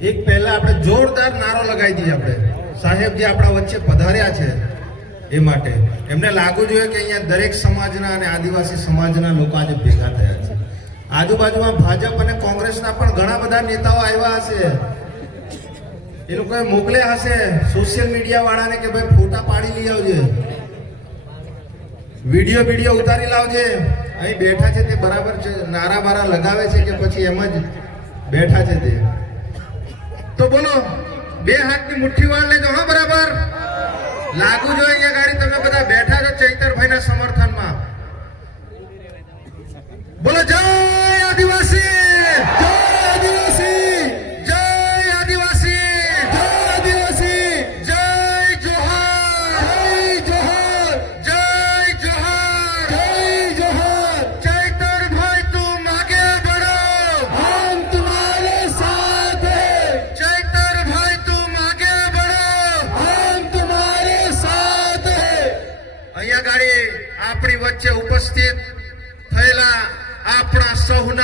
એક પહેલા આપણે જોરદાર નારો લગાવી દઈએ આપણે. સાહેબ જે આપણા વચ્ચે પધાર્યા છે એ માટે. એમને લાગવું જોઈએ કે અહીંયા દરેક સમાજના અને આદિવાસી સમાજના લોકો આજે ભેગા થયા છે. આજુબાજુમાં ભાજપ અને કોંગ્રેસના પણ ઘણા બધા નેતાઓ આવ્યા હશે. એ લોકોએ મોકલ્યા હશે સોશિયલ મીડિયા વાળાને કે ભાઈ ફોટા પાડી લઈ આવજે. વીડિયો વીડિયો ઉતારી લાવજે. અહીં બેઠા છે તે બરાબર છે નારા બારા લગાવે છે કે પછી એમ જ બેઠા છે તે. તો બોલો, બે હાથની મુઠ્ઠી વાળ લેજો, હા, બરાબર? લાગુ જોઈએ કે ગાડી તમે બધા બેઠા છો ચૈતરભાઈના સમર્થનમાં? બોલો જય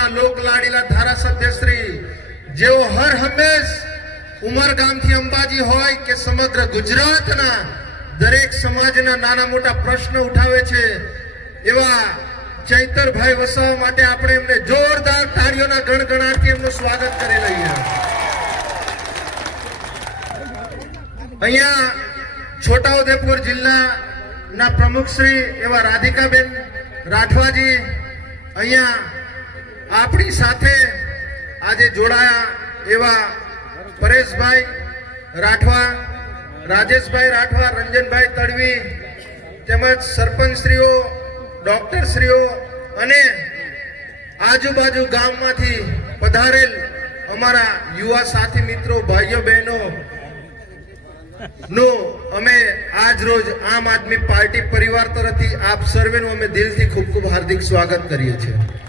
સૌના લોકલાડીલા ધારાસભ્ય શ્રી, જેઓ હર હંમેશ ઉમરગામથી અંબાજી હોય કે સમગ્ર ગુજરાતના દરેક સમાજના નાના મોટા પ્રશ્ન ઉઠાવે છે, એવા ચૈતરભાઈ વસાવા માટે આપણે એમને જોરદાર તાળીઓના ગણગણાટથી એમનું સ્વાગત કરી લઈએ. અહીંયા છોટાઉદેપુર જિલ્લાના પ્રમુખ શ્રી એવા રાધિકાબેન રાઠવાજી, અહીંયા આપણી સાથે આજે જોડાયા એવા પરેશભાઈ રાઠવા, રાજેશભાઈ રાઠવા, રંજનભાઈ તડવી, તેમજ સરપંચશ્રીઓ, ડોક્ટરશ્રીઓ અને આજુબાજુ ગામમાંથી પધારેલ અમારા યુવા સાથી મિત્રો, ભાઈઓ, બહેનો નો અમે આજ રોજ આમ આદમી પાર્ટી પરિવાર તરફથી આપ સર્વેનું અમે દિલથી ખૂબ ખૂબ હાર્દિક સ્વાગત કરીએ છીએ.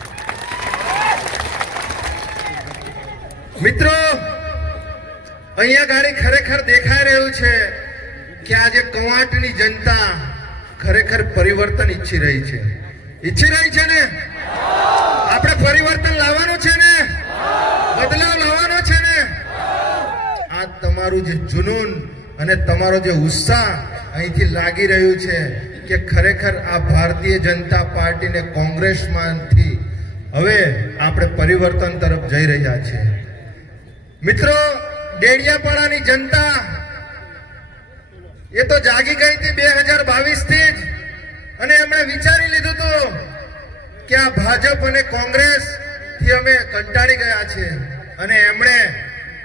મિત્રો, અહીંયા ગાડી ખરેખર દેખાઈ રહ્યું છે કે આજે કવાંટની જનતા ખરેખર પરિવર્તન ઈચ્છી રહી છે. ઈચ્છી રહી છે ને? આપણે પરિવર્તન લાવવાનું છે ને? બદલાવ લાવવાનો છે ને? આ તમારું જે જુનૂન અને તમારો જે ઉત્સાહ અહીંથી લાગી રહ્યું છે કે ખરેખર આ ભારતીય જનતા પાર્ટીને કોંગ્રેસમાંથી હવે આપણે પરિવર્તન તરફ જઈ રહ્યા છીએ. મિત્રો, ડેડિયાપાડાની જનતા એ તો જાગી ગઈ હતી બે હજાર બાવીસથી જ. અને એમણે વિચારી લીધું હતું કે આ ભાજપ અને કોંગ્રેસથી અમે કંટાળી ગયા છે અને એમણે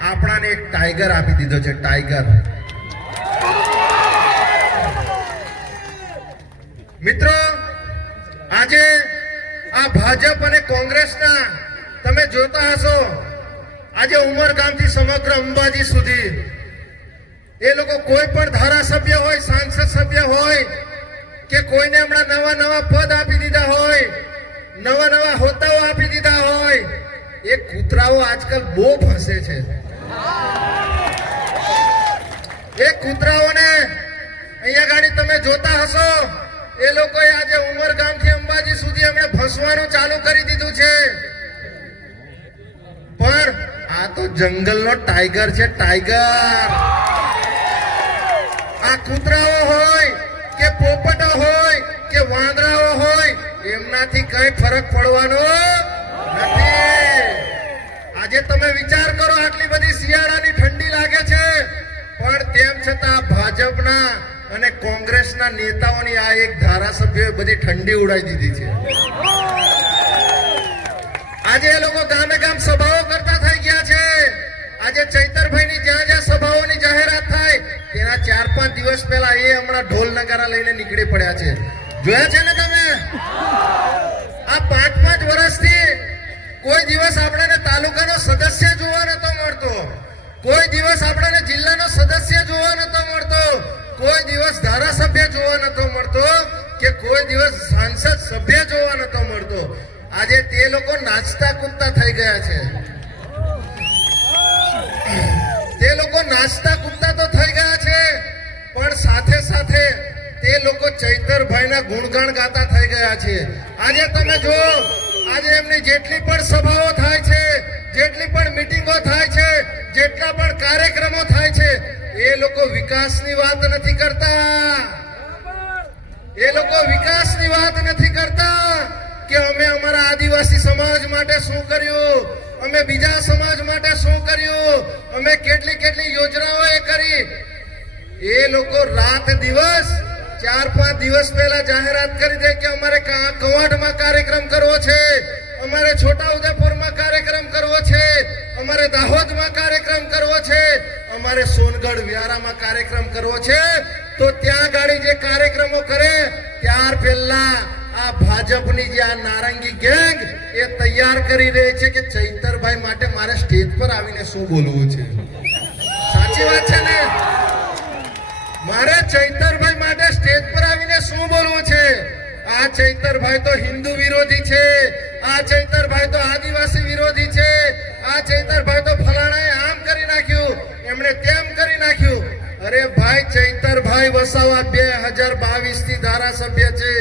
આપણાને એક ટાઈગર આપી દીધો છે, ટાઈગર. મિત્રો, આજે આ ભાજપ અને કોંગ્રેસના તમે જોતા હશો આજે ઉમરગામથી સમગ્ર અંબાજી સુધી. એ લોકો કોઈ પણ ધારાસભ્ય હોય, સાંસદ સભ્ય હોય, કે કોઈને હમણાં નવા નવા પદ આપી દીધા હોય, નવા નવા હોદ્દાઓ આપી દીધા હોય, એ કૂતરાઓ આજકાલ બહુ ફસે છે. એ કૂતરાઓને અહીંયા ગાડી તમે જોતા હશો, એ લોકોએ આજે ઉમરગામથી અંબાજી સુધી એમણે ફસવાનું ચાલુ કરી દીધું છે. આ તો જંગલનો ટાઈગર છે ટાઈગર આ કૂતરાઓ હોય કે પોપટો હોય કે વાંદરાઓ હોય, એમનાથી કઈ ફરક પડવાનો નથી. આજે તમે વિચાર કરો આટલી બધી શિયાળાની ઠંડી લાગે છે, પણ તેમ છતાં ભાજપના અને કોંગ્રેસના નેતાઓની આ એક ધારાસભ્યોએ બધી ઠંડી ઉડાવી દીધી છે. આજે એ લોકો ગામે ગામ સભાઓ કરતા આજે ચૈતરભાઈની જ્યાં જ્યાં સભાઓની જાહેરાત થાય, તેના ચાર પાંચ દિવસ પહેલા એ હમણાં ઢોલ નગારા લઈને નીકળી પડ્યા છે. જોયા છે ને તમે? આ પાંચ પાંચ વર્ષથી કોઈ દિવસ આપણને તાલુકાનો સદસ્ય જોવા નતો મળતો. કોઈ દિવસ આપણને જિલ્લાનો સદસ્ય જોવા નતો મળતો. કોઈ દિવસ ધારાસભ્ય જોવા નતો મળતો કે કોઈ દિવસ સાંસદ સભ્ય જોવા નતો મળતો. આજે તે લોકો નાચતા કૂદતા થઈ ગયા છે. લોકો નાસ્તા કૂદતા તો થઈ ગયા છે, પણ સાથે સાથે તે લોકો ચૈતરભાઈના ગુણગાન ગાતા થઈ ગયા છે. આજે તમે જો આજે એમની જેટલી પણ સભાઓ થાય છે, જેટલી પણ મીટિંગો થાય છે, જેટલા પણ કાર્યક્રમો થાય છે, એ લોકો વિકાસની વાત નથી કરતા. એ લોકો વિકાસની વાત નથી કરતા કે અમે અમારા આદિવાસી સમાજ માટે શું કર્યું? અમે બીજા સમાજ માટે શું કર્યું? અમે કેટલી કેટલી યોજનાઓ એ કરી? એ લોકો રાત દિવસ, ચાર પાંચ દિવસ પહેલા જાહેરાત કરી દે કે અમારે કા- કવાંટમાં કાર્યક્રમ કરવો છે, અમારે છોટા ઉદેપુરમાં કાર્યક્રમ કરવો છે, અમારે દાહોદમાં કાર્યક્રમ કરવો છે, અમારે સોનગઢ વ્યારામાં કાર્યક્રમ કરવો છે, તો ત્યાં ગાડી જે કાર્યક્રમો કરે, ત્યાર પહેલા આ ભાજપની જે આ નારંગી ગેંગ એ તૈયાર કરી રહી છે કે ચૈતરભાઈ માટે મારે સ્ટેજ પર આવીને શું બોલવું છે? સાચી વાત છે ને? મારે ચૈતરભાઈ માટે સ્ટેજ પર આવીને શું બોલવું છે? આ ચૈતરભાઈ તો હિન્દુ વિરોધી છે. આ ચૈતરભાઈ તો આદિવાસી વિરોધી છે. આ ચૈતરભાઈ તો ફલાણાએ આમ કરી નાખ્યું. એમણે તેમ કરી નાખ્યું. અરે ભાઈ, ચૈતરભાઈ વસાવા બે હજાર બાવીસથી ધારાસભ્ય છે.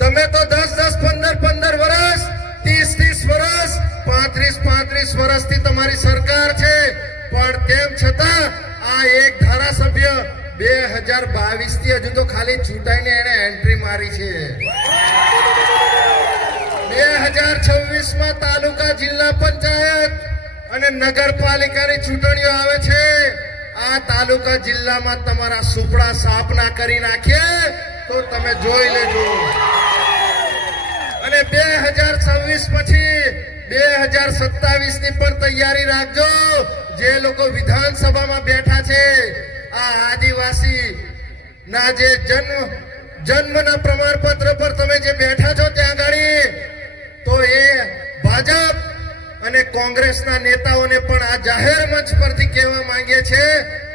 તમે તો દસ દસ, પંદર પંદર વર્ષ ત્રીસ ત્રીસ વર્ષ પાંત્રીસ પાંત્રીસ વર્ષથી તમારી સરકાર છે. પણ તેમ છતાં આ એક ધારાસભ્ય બે હજાર બાવીસથી હજુ તો ખાલી ચૂંટાઈને એને એન્ટ્રી મારી છે. બે હજાર છવ્વીસમાં તાલુકા જિલ્લા પંચાયત અને નગરપાલિકાની ચૂંટણીઓ આવે છે. આ તાલુકા જિલ્લામાં તમારા સુપડા સાપના કરી નાખીએ તો તમે જોઈ લેજો. અને બે હજાર છવ્વીસ પછી બે હજાર સત્તાવીસની પણ તૈયારી રાખજો. જે લોકો વિધાનસભામાં બેઠા છે, આ આદિવાસી ના જે પ્રમાણપત્ર પર તમે જે બેઠા છો ત્યાં ગાડી, તો એ ભાજપ અને કોંગ્રેસના નેતાઓને પણ આ જાહેર મંચ પરથી કહેવા માંગે છે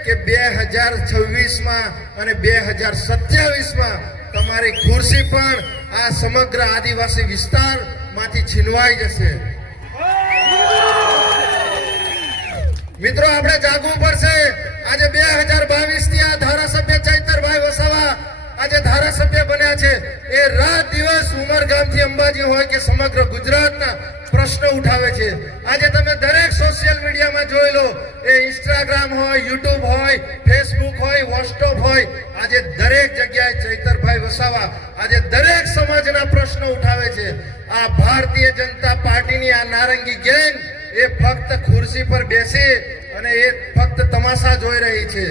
કે બે હજાર છવ્વીસમાં અને બે હજાર સત્યાવીસમાં તમારી ખુરશી પણ આ સમગ્ર આદિવાસી વિસ્તારમાંથી છીનવાઈ જશે. મિત્રો, આપણે જાગવું પડશે. આજે બે હજાર બાવીસથી આ ધારાસભ્ય ચૈતરભાઈ વસાવા આજે ધારાસભ્ય બન્યા છે. એ રાત દિવસ ઉમરગામથી અંબાજી હોય કે સમગ્ર ગુજરાતના પ્રશ્નો ઉઠાવે છે. આજે તમે દરેક સોશિયલ મીડિયામાં જોઈ લો. એ ઇન્સ્ટાગ્રામ હોય યુટ્યુબ હોય ફેસબુક હોય વોટ્સઅપ હોય. આજે દરેક જગ્યાએ ચૈતરભાઈ વસાવા આજે દરેક સમાજના પ્રશ્નો ઉઠાવે છે. આ ભારતીય જનતા પાર્ટીની આ નારંગી ગેંગ એ ફક્ત ખુરશી પર બેસી અને એ ફક્ત તમાશા જોઈ રહી છે.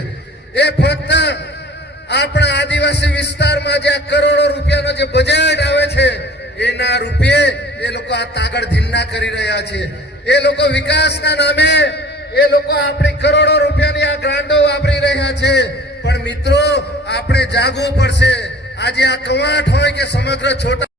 એ ફક્ત આપણા આદિવાસી વિસ્તારમાં જે કરોડો રૂપિયાનો જે બજેટ આવે છે, એના રૂપિયે એ લોકો આ તાગડ ધીમના કરી રહ્યા છે. એ લોકો વિકાસના નામે એ લોકો આપણી કરોડો રૂપિયાની આ ગ્રાન્ટો વાપરી રહ્યા છે. પણ મિત્રો, આપણે જાગવું પડશે. આજે આ કવાંટ હોય કે સમગ્ર છોટા